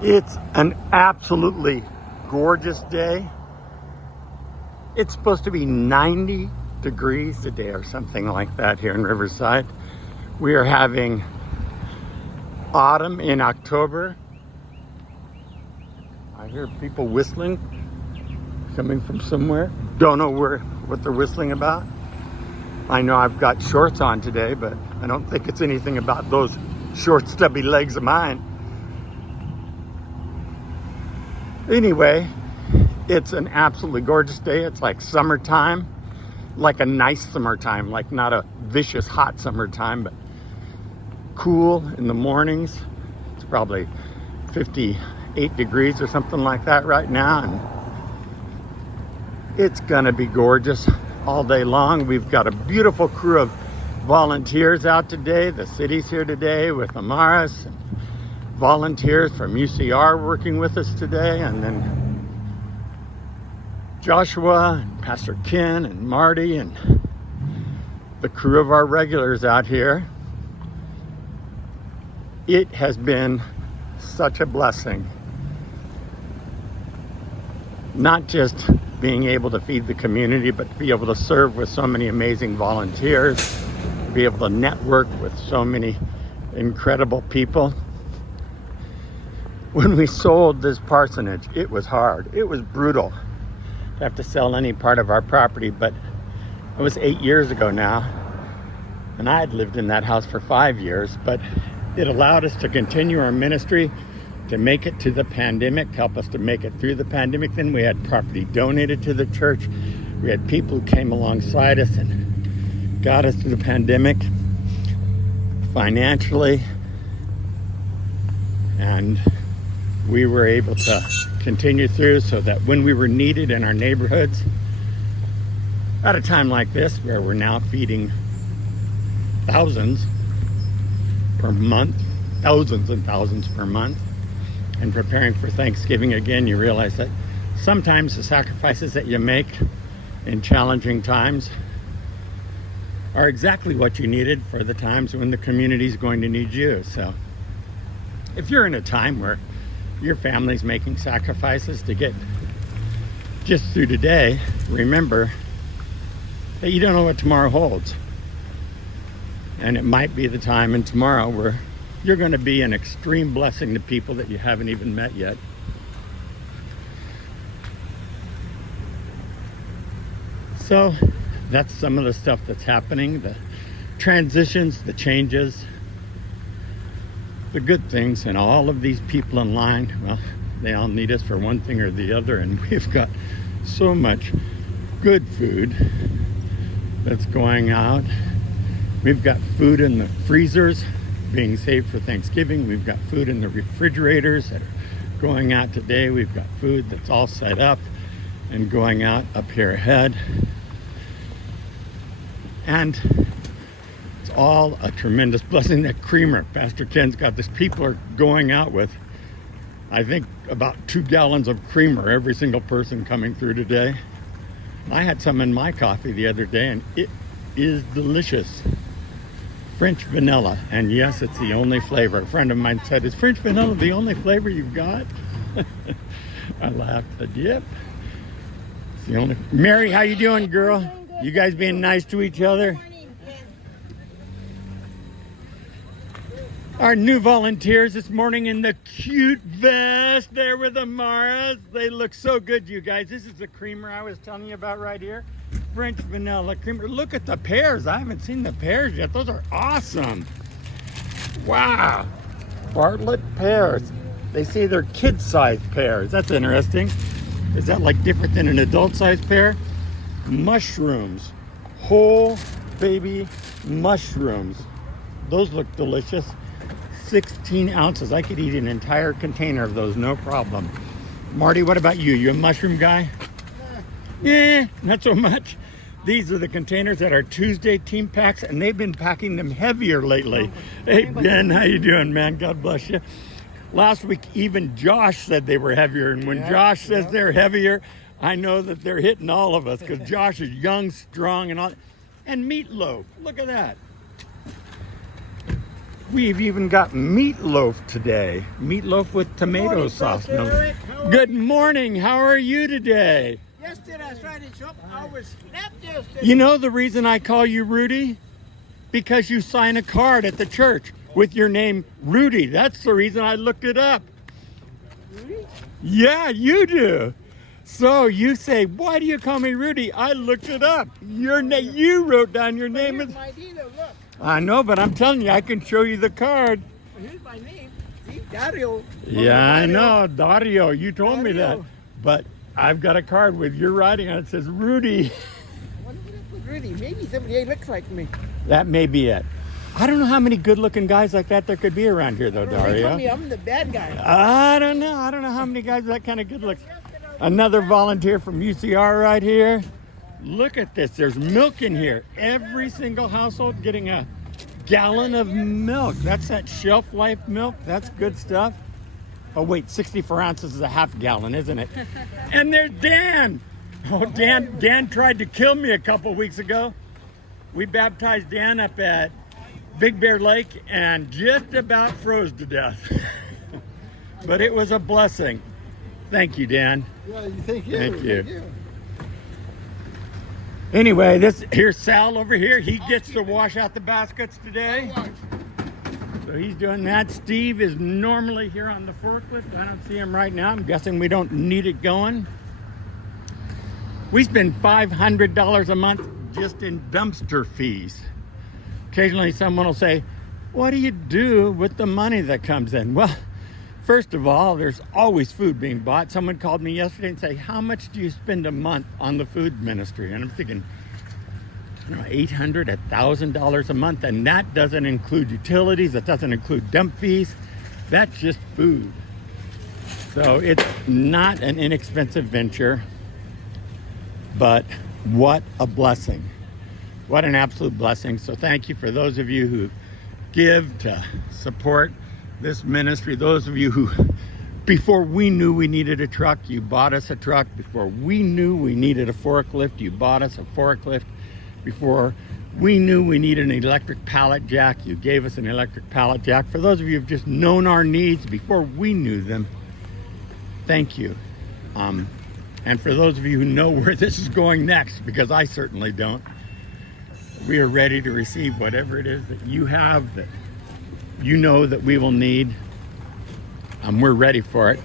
It's an absolutely gorgeous day. It's supposed to be 90 degrees today or something like that here in Riverside. We are having autumn in October. I hear people whistling coming from somewhere. Don't know what they're whistling about. I know I've got shorts on today, but I don't think it's anything about those short stubby legs of mine. Anyway, it's an absolutely gorgeous day. It's like summertime, like a nice summertime, like not a vicious hot summertime, but cool in the mornings. It's probably 58 degrees or something like that right now, and it's gonna be gorgeous all day long. We've got a beautiful crew of volunteers out today. The city's here today with Amaris. Volunteers from UCR working with us today, and then Joshua and Pastor Ken and Marty and the crew of our regulars out here. It has been such a blessing, not just being able to feed the community, but to be able to serve with so many amazing volunteers, to be able to network with so many incredible people. When we sold this parsonage, it was hard. It was brutal to have to sell any part of our property, but it was 8 years ago now, and I had lived in that house for 5 years, but it allowed us to continue our ministry, to make it to the pandemic, help us to make it through the pandemic. Then we had property donated to the church. We had people who came alongside us and got us through the pandemic financially, and we were able to continue through so that when we were needed in our neighborhoods, at a time like this where we're now feeding thousands per month, thousands and thousands per month, and preparing for Thanksgiving again, you realize that sometimes the sacrifices that you make in challenging times are exactly what you needed for the times when the community is going to need you. So if you're in a time where your family's making sacrifices to get just through today, remember that you don't know what tomorrow holds. And it might be the time in tomorrow where you're going to be an extreme blessing to people that you haven't even met yet. So that's some of the stuff that's happening, the transitions, the changes, the good things, and all of these people in line. Well, they all need us for one thing or the other, and we've got so much good food that's going out. We've got food in the freezers being saved for Thanksgiving. We've got food in the refrigerators that are going out today. We've got food that's all set up and going out up here ahead. And it's all a tremendous blessing. That creamer Pastor Ken's got this, people are going out with, I think, about 2 gallons of creamer, every single person coming through today. I had some in my coffee the other day, and it is delicious. French vanilla, and yes, it's the only flavor. A friend of mine said, "Is French vanilla the only flavor you've got?" I laughed. I said, "Yep, it's the only." Mary, how you doing, girl? You guys being nice to each other? Our new volunteers this morning in the cute vest there with Amaris. They look so good, you guys. This is the creamer I was telling you about right here. French vanilla creamer. Look at the pears. I haven't seen the pears yet. Those are awesome. Wow. Bartlett pears. They say they're kid-sized pears. That's interesting. Is that like different than an adult-sized pear? Mushrooms. Whole baby mushrooms. Those look delicious. 16 ounces. I could eat an entire container of those, no problem. Marty, what about you? You a mushroom guy? Yeah, not so much. These are the containers that are Tuesday team packs, and they've been packing them heavier lately. Hey, Ben, how you doing, man? God bless you. Last week, even Josh said they were heavier, and when Josh says they're heavier, I know that they're hitting all of us, because Josh is young, strong, and all. And meatloaf, look at that. We've even got meatloaf today. Meatloaf with tomato morning, sauce. Pastor Eric. How are Good you? morning. How are you today? Yesterday I tried to shop. I was slept yesterday. You know the reason I call you Rudy? Because you sign a card at the church with your name Rudy. That's the reason I looked it up. Really? Yeah, you do. So you say, why do you call me Rudy? I looked it up. You wrote down your name. Here's my dealer. Look. I know, but I'm telling you, I can show you the card. Here's my name. See, Dario. Yeah, I know, Dario. You told me that. Dario. But I've got a card with your writing on it. It says Rudy. What is it with Rudy? Maybe somebody looks like me. That may be it. I don't know how many good-looking guys like that there could be around here, though, They tell Dario. me I'm the bad guy. I don't know. I don't know how many guys that kind of good look. Another volunteer from UCR right here. Look at this. There's milk in here. Every single household getting a gallon of milk. That's that shelf life milk. That's good stuff. Oh, wait, 64 ounces is a half gallon, isn't it? And there's Dan. Oh, Dan tried to kill me a couple weeks ago. We baptized Dan up at Big Bear Lake and just about froze to death. But it was a blessing. Thank you, Dan. Yeah, thank you. Thank you. Anyway, here's Sal over here. He gets to wash out the baskets today. So he's doing that. Steve is normally here on the forklift. I don't see him right now. I'm guessing we don't need it going. We spend $500 a month just in dumpster fees. Occasionally someone will say, what do you do with the money that comes in? Well, first of all, there's always food being bought. Someone called me yesterday and said, how much do you spend a month on the food ministry? And I'm thinking, $800, $1,000 a month. And that doesn't include utilities. That doesn't include dump fees. That's just food. So it's not an inexpensive venture, but what a blessing. What an absolute blessing. So thank you for those of you who give to support this ministry. Those of you who, before we knew we needed a truck, you bought us a truck. Before we knew we needed a forklift, you bought us a forklift. Before we knew we needed an electric pallet jack, you gave us an electric pallet jack. For those of you who've just known our needs before we knew them, thank you. And for those of you who know where this is going next, because I certainly don't, we are ready to receive whatever it is that you have, that you know that we will need. We're ready for it.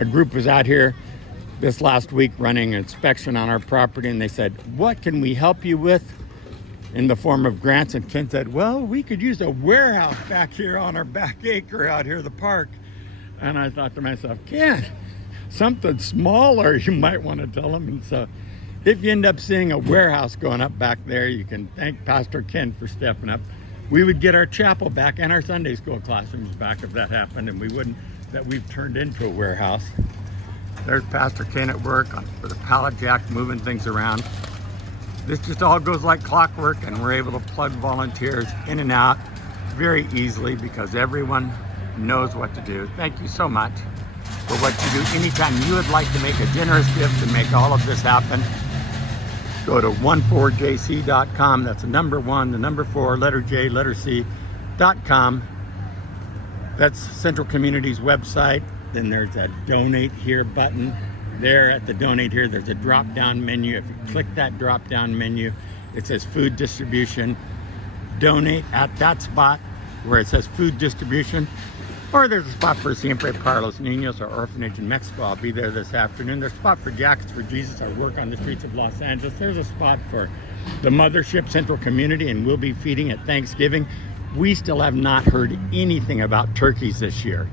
A group was out here this last week running an inspection on our property, and they said, what can we help you with in the form of grants? And Ken said, well, we could use a warehouse back here on our back acre out here at the park. And I thought to myself, Ken, something smaller you might want to tell them. And so if you end up seeing a warehouse going up back there, you can thank Pastor Ken for stepping up. We would get our chapel back and our Sunday school classrooms back if that happened, and we wouldn't, that we've turned into a warehouse. There's Pastor Ken at work for the pallet jack, moving things around. This just all goes like clockwork, and we're able to plug volunteers in and out very easily because everyone knows what to do. Thank you so much for what you do. Anytime you would like to make a generous gift to make all of this happen, go to 14jc.com. That's the number 1, the number 4, letter J, letter C.com. That's Central Community's website. Then there's that donate here button. There at the donate here, there's a drop down menu. If you click that drop down menu, it says food distribution. Donate at that spot where it says food distribution. Or there's a spot for Siempre para los Niños, our orphanage in Mexico. I'll be there this afternoon. There's a spot for Jackets for Jesus, our work on the streets of Los Angeles. There's a spot for the Mothership Central Community, and we'll be feeding at Thanksgiving. We still have not heard anything about turkeys this year.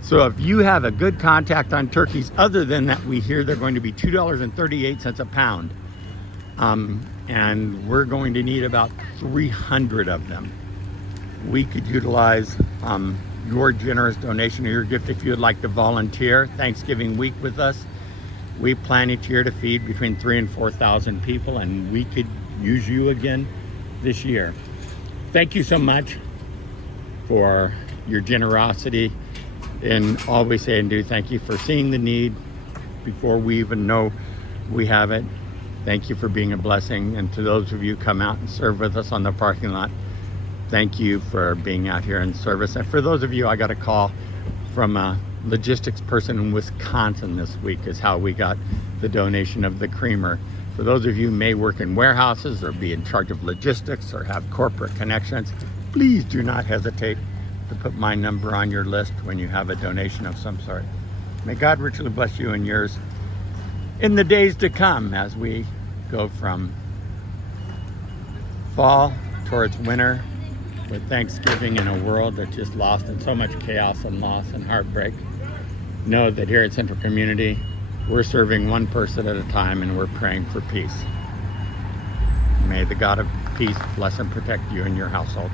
So if you have a good contact on turkeys, other than that, we hear they're going to be $2.38 a pound. And we're going to need about 300 of them. We could utilize your generous donation or your gift if you would like to volunteer Thanksgiving week with us. We plan each year to feed between 3,000 and 4,000 people, and we could use you again this year. Thank you so much for your generosity in all we say and do. Thank you for seeing the need before we even know we have it. Thank you for being a blessing. And to those of you who come out and serve with us on the parking lot, thank you for being out here in service. And for those of you, I got a call from a logistics person in Wisconsin this week is how we got the donation of the creamer. For those of you who may work in warehouses or be in charge of logistics or have corporate connections, please do not hesitate to put my number on your list when you have a donation of some sort. May God richly bless you and yours in the days to come as we go from fall towards winter with Thanksgiving in a world that's just lost in so much chaos and loss and heartbreak. Know that here at Central Community, we're serving one person at a time and we're praying for peace. May the God of peace bless and protect you and your household.